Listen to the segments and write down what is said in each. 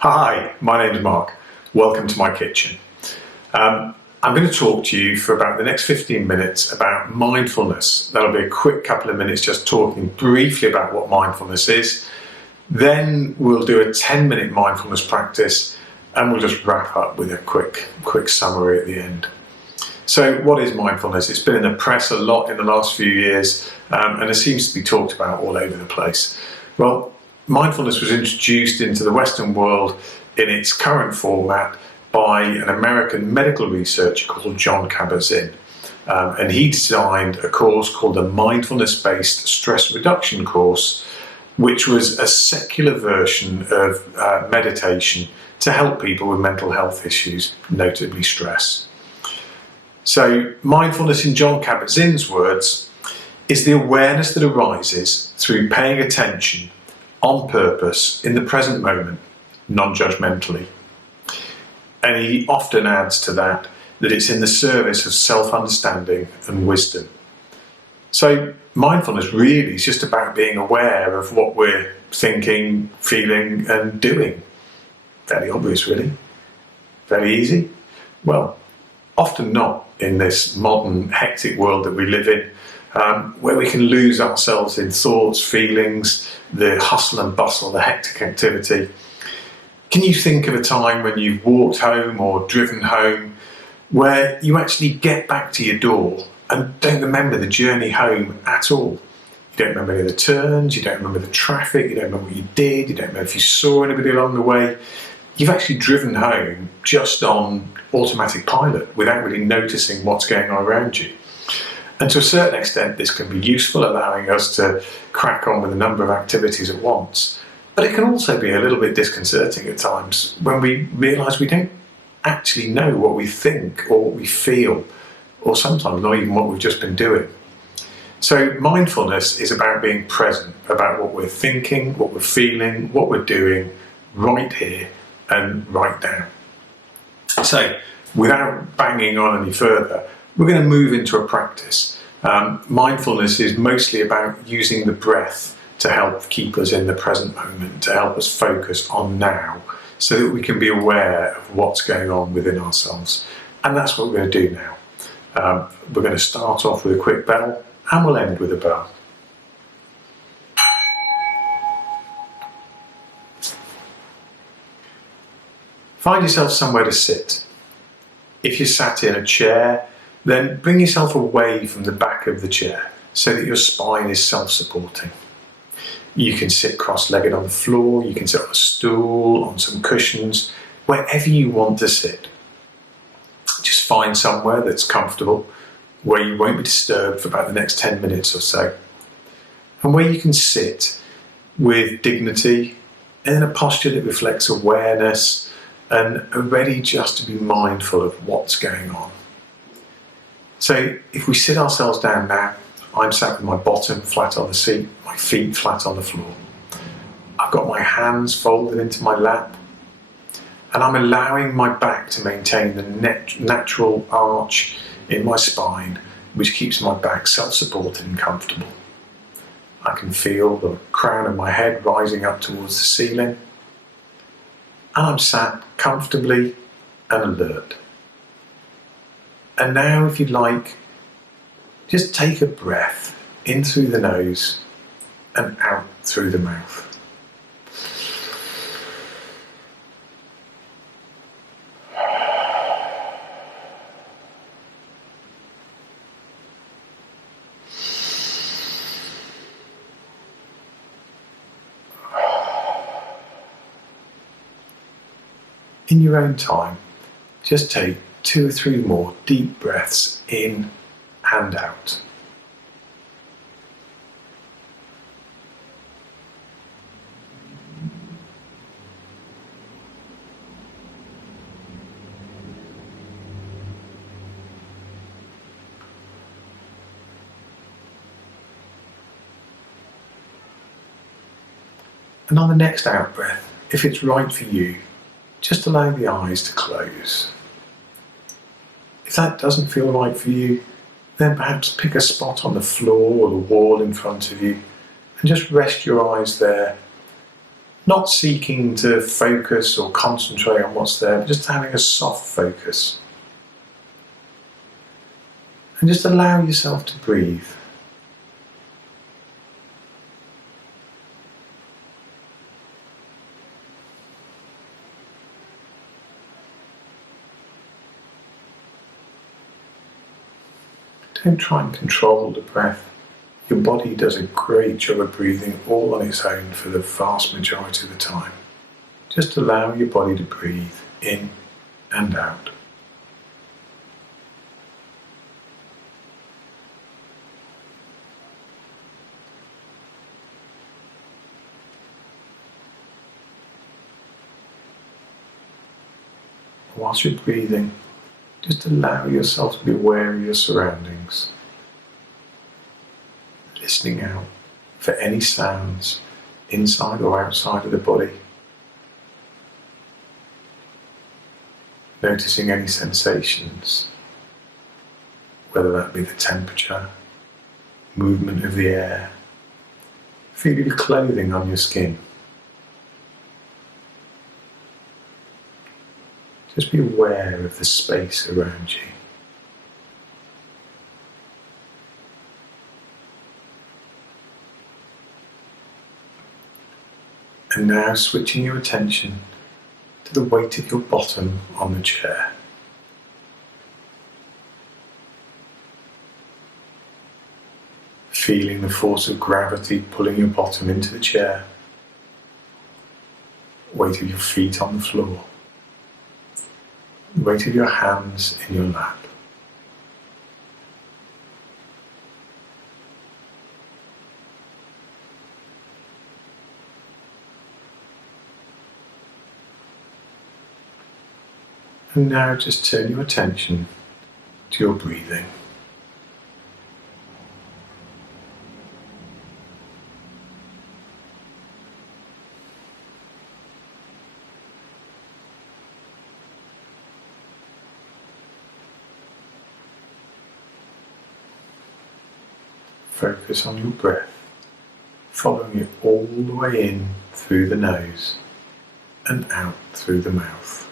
Hi, my name's Mark. Welcome to my kitchen. I'm going to talk to you for about the next 15 minutes about mindfulness. That'll be a quick couple of minutes just talking briefly about what mindfulness is. Then we'll do a 10-minute mindfulness practice and we'll just wrap up with a quick summary at the end. So what is mindfulness? It's been in the press a lot in the last few years and it seems to be talked about all over the place. Well, mindfulness was introduced into the Western world in its current format by an American medical researcher called Jon Kabat-Zinn. And he designed a course called the Mindfulness-Based Stress Reduction course, which was a secular version of meditation to help people with mental health issues, notably stress. So mindfulness, in Jon Kabat-Zinn's words, is the awareness that arises through paying attention on purpose in the present moment, non-judgmentally. And he often adds to that it's in the service of self-understanding and wisdom. So mindfulness really is just about being aware of what we're thinking, feeling and doing. Fairly obvious, really. Very easy? Well, often not in this modern hectic world that we live in, where we can lose ourselves in thoughts, feelings, the hustle and bustle, the hectic activity. Can you think of a time when you've walked home or driven home where you actually get back to your door and don't remember the journey home at all? You don't remember any of the turns, you don't remember the traffic, you don't remember what you did, you don't remember if you saw anybody along the way. You've actually driven home just on automatic pilot without really noticing what's going on around you. And to a certain extent, this can be useful, allowing us to crack on with a number of activities at once. But it can also be a little bit disconcerting at times when we realise we don't actually know what we think or what we feel, or sometimes not even what we've just been doing. So mindfulness is about being present, about what we're thinking, what we're feeling, what we're doing, right here and right now. So without banging on any further, we're going to move into a practice. Mindfulness is mostly about using the breath to help keep us in the present moment, to help us focus on now, so that we can be aware of what's going on within ourselves. And that's what we're going to do now. We're going to start off with a quick bell, and we'll end with a bell. Find yourself somewhere to sit. If you're sat in a chair, then bring yourself away from the back of the chair so that your spine is self-supporting. You can sit cross-legged on the floor, you can sit on a stool, on some cushions, wherever you want to sit. Just find somewhere that's comfortable, where you won't be disturbed for about the next 10 minutes or so, and where you can sit with dignity in a posture that reflects awareness and are ready just to be mindful of what's going on. So if we sit ourselves down now, I'm sat with my bottom flat on the seat, my feet flat on the floor. I've got my hands folded into my lap, and I'm allowing my back to maintain the natural arch in my spine, which keeps my back self-supported and comfortable. I can feel the crown of my head rising up towards the ceiling, and I'm sat comfortably and alert. And now, if you'd like, just take a breath in through the nose and out through the mouth. In your own time, just take 2 or 3 more deep breaths in and out. And on the next out breath, if it's right for you, just allow the eyes to close. If that doesn't feel right for you, then perhaps pick a spot on the floor or the wall in front of you and just rest your eyes there. Not seeking to focus or concentrate on what's there, but just having a soft focus. And just allow yourself to breathe. Don't try and control the breath. Your body does a great job of breathing all on its own for the vast majority of the time. Just allow your body to breathe in and out. Whilst you're breathing, just allow yourself to be aware of your surroundings. Listening out for any sounds inside or outside of the body. Noticing any sensations, whether that be the temperature, movement of the air, feel the clothing on your skin. Just be aware of the space around you. And now switching your attention to the weight of your bottom on the chair. Feeling the force of gravity pulling your bottom into the chair. Weight of your feet on the floor. Weight of your hands in your lap. And now just turn your attention to your breathing. Focus on your breath, following it all the way in through the nose and out through the mouth.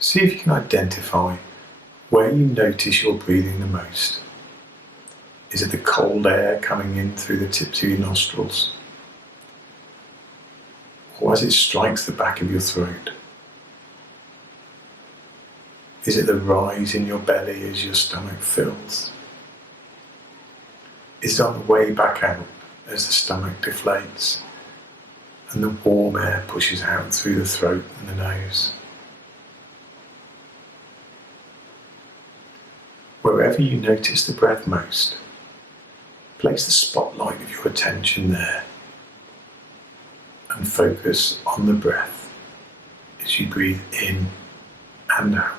See if you can identify where you notice you're breathing the most. Is it the cold air coming in through the tips of your nostrils? Or as it strikes the back of your throat? Is it the rise in your belly as your stomach fills? Is it on the way back out as the stomach deflates and the warm air pushes out through the throat and the nose? Wherever you notice the breath most, place the spotlight of your attention there and focus on the breath as you breathe in and out.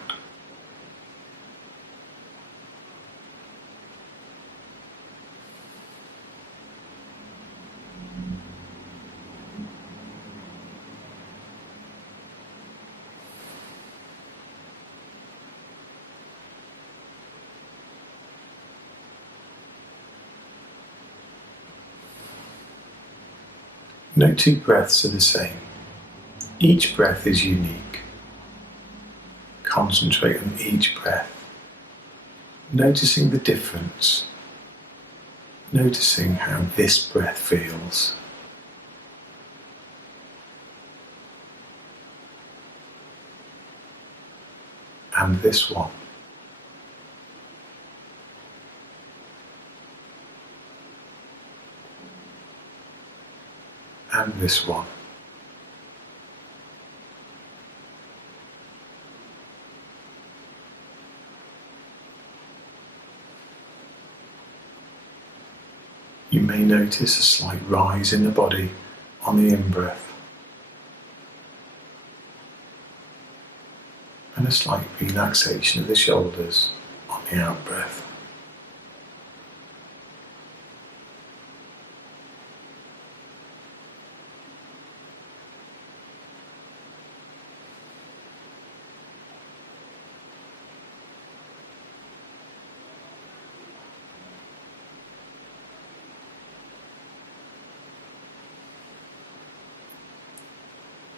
No two breaths are the same. Each breath is unique. Concentrate on each breath, noticing the difference, noticing how this breath feels. And this one. And this one. You may notice a slight rise in the body on the in-breath and a slight relaxation of the shoulders on the out breath.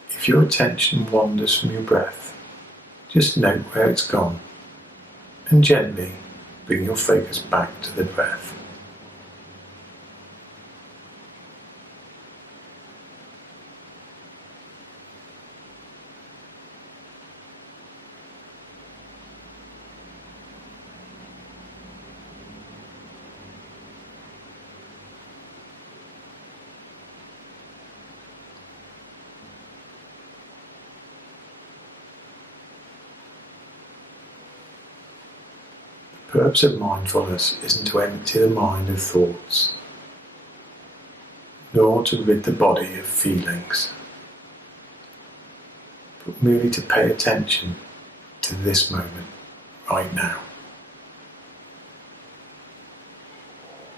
If your attention wanders from your breath, just note where it's gone and gently bring your focus back to the breath. The purpose of mindfulness isn't to empty the mind of thoughts, nor to rid the body of feelings, but merely to pay attention to this moment, right now.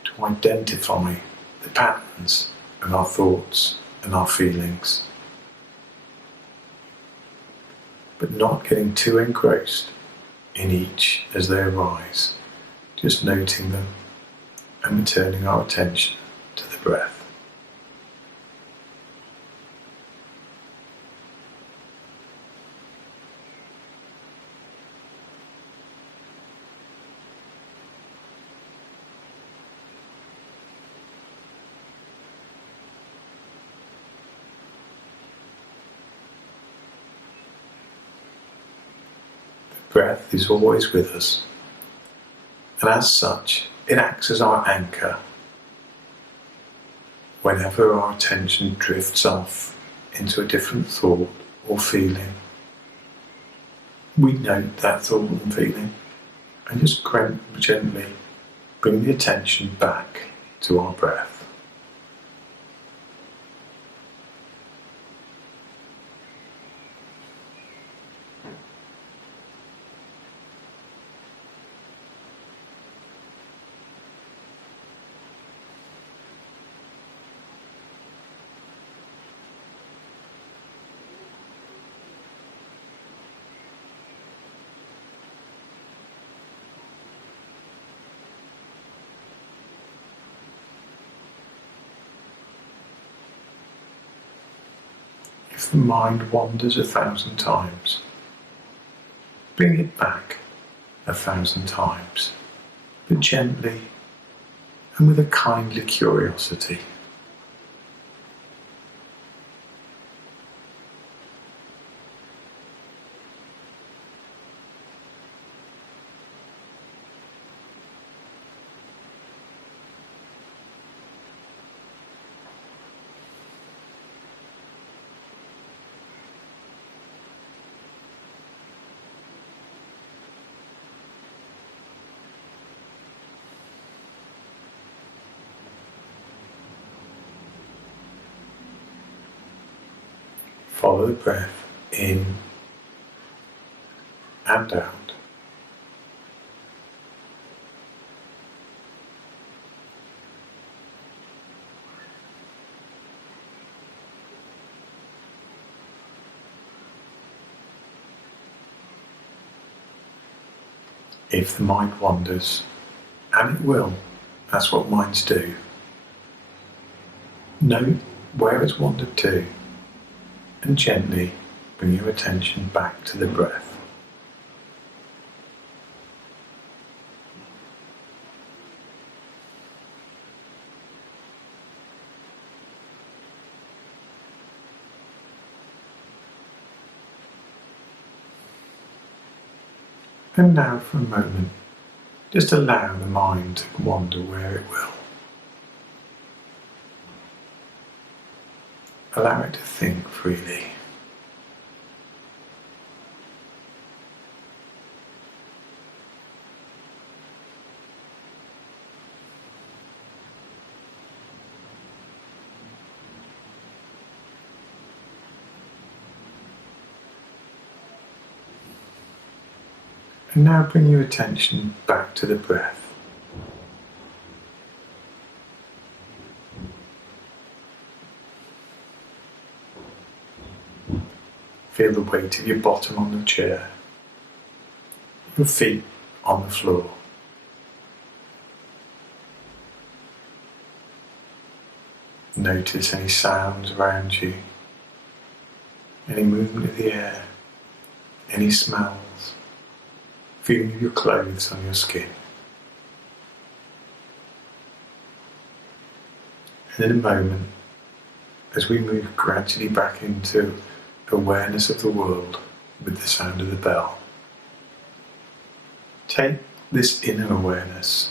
To identify the patterns of our thoughts and our feelings, but not getting too engrossed in each as they arise, just noting them and returning our attention to the breath. Breath is always with us, and as such, it acts as our anchor. Whenever our attention drifts off into a different thought or feeling, we note that thought and feeling and just gently bring the attention back to our breath. If the mind wanders 1,000 times, bring it back 1,000 times, but gently and with a kindly curiosity. Follow the breath in and out. If the mind wanders, and it will, that's what minds do, note where it's wandered to, and gently bring your attention back to the breath. And now for a moment, just allow the mind to wander where it will. Allow it to think freely. And now bring your attention back back to the breath. Feel the weight of your bottom on the chair, your feet on the floor. Notice any sounds around you, any movement of the air, any smells, feeling of your clothes on your skin. And in a moment, as we move gradually back into awareness of the world with the sound of the bell, take this inner awareness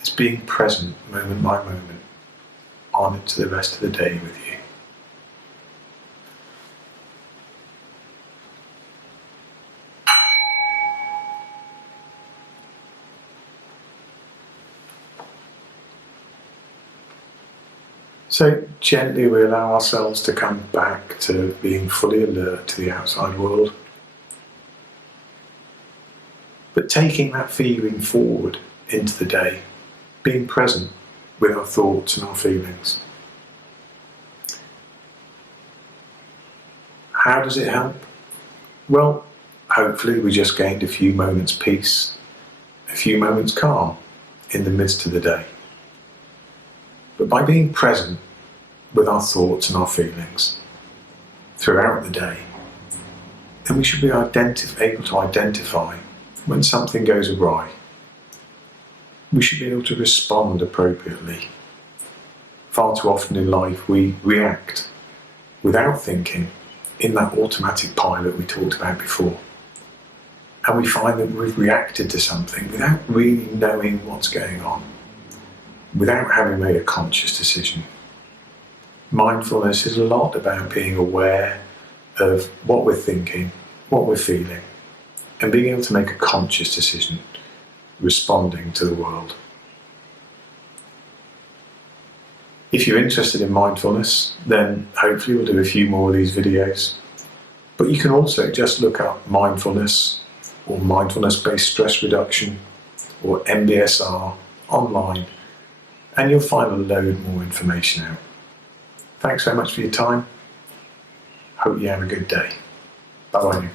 as being present moment by moment on into the rest of the day with you. So gently we allow ourselves to come back to being fully alert to the outside world, but taking that feeling forward into the day, being present with our thoughts and our feelings. How does it help? Well, hopefully we just gained a few moments peace, a few moments calm in the midst of the day. But by being present with our thoughts and our feelings throughout the day, then we should be able to identify when something goes awry. We should be able to respond appropriately. Far too often in life we react without thinking in that automatic pilot we talked about before. And we find that we've reacted to something without really knowing what's going on, without having made a conscious decision. Mindfulness is a lot about being aware of what we're thinking, what we're feeling, and being able to make a conscious decision, responding to the world. If you're interested in mindfulness, then hopefully we'll do a few more of these videos. But you can also just look up mindfulness or mindfulness-based stress reduction or MBSR online, and you'll find a load more information out. Thanks so much for your time. Hope you have a good day. Bye-bye now.